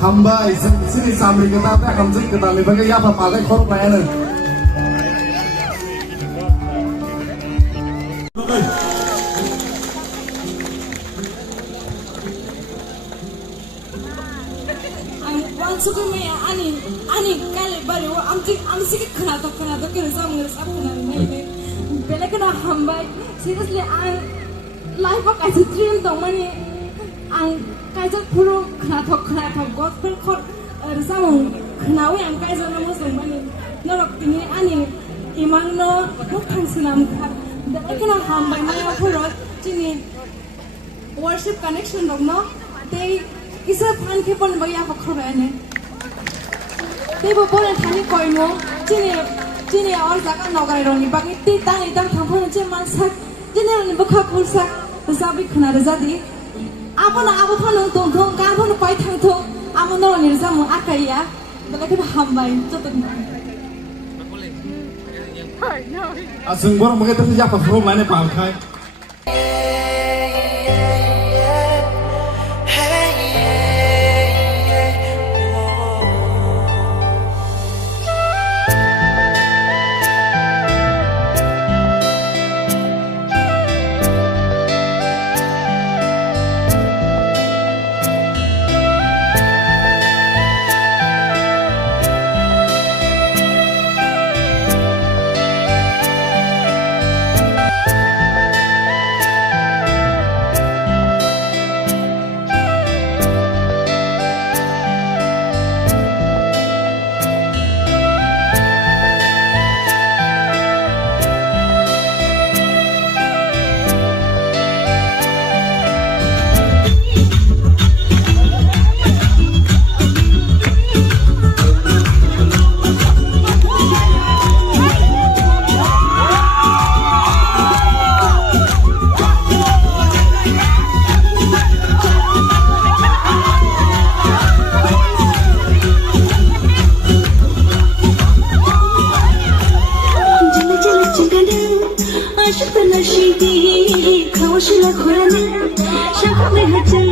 Hamba sini sambil kita hamzat kita lihat ya apa pakai korok lainnya. Sukunya ani kali baru amsi kenapa kira sama ngeres apa nih bela kena hamba seriously life aku kayak dream dong mana kayak puro kenapa gospel chord sama kenapa yang kayak zaman muslim mana norok ini ani imang no bukan senam kan bela kena hamba mana puro ini worship connection dong no they isa pan kepon bayar apa korbannya Tiba boleh tanya kau ini, cini orang zakat nak kau ini, bagi titang tampan cuman sak, cini orang buka pulsa, tapi kena rezeki. Apa nak apa pun nonton, kan pun kau tang tu, apa nak orang ni zaman akai ya, bagi kita hambai, betul. Asing borong mungkin terus siapa forum mana pakai. Aşkın aşkı, kavuşla kur'anı, şakam ve hatır.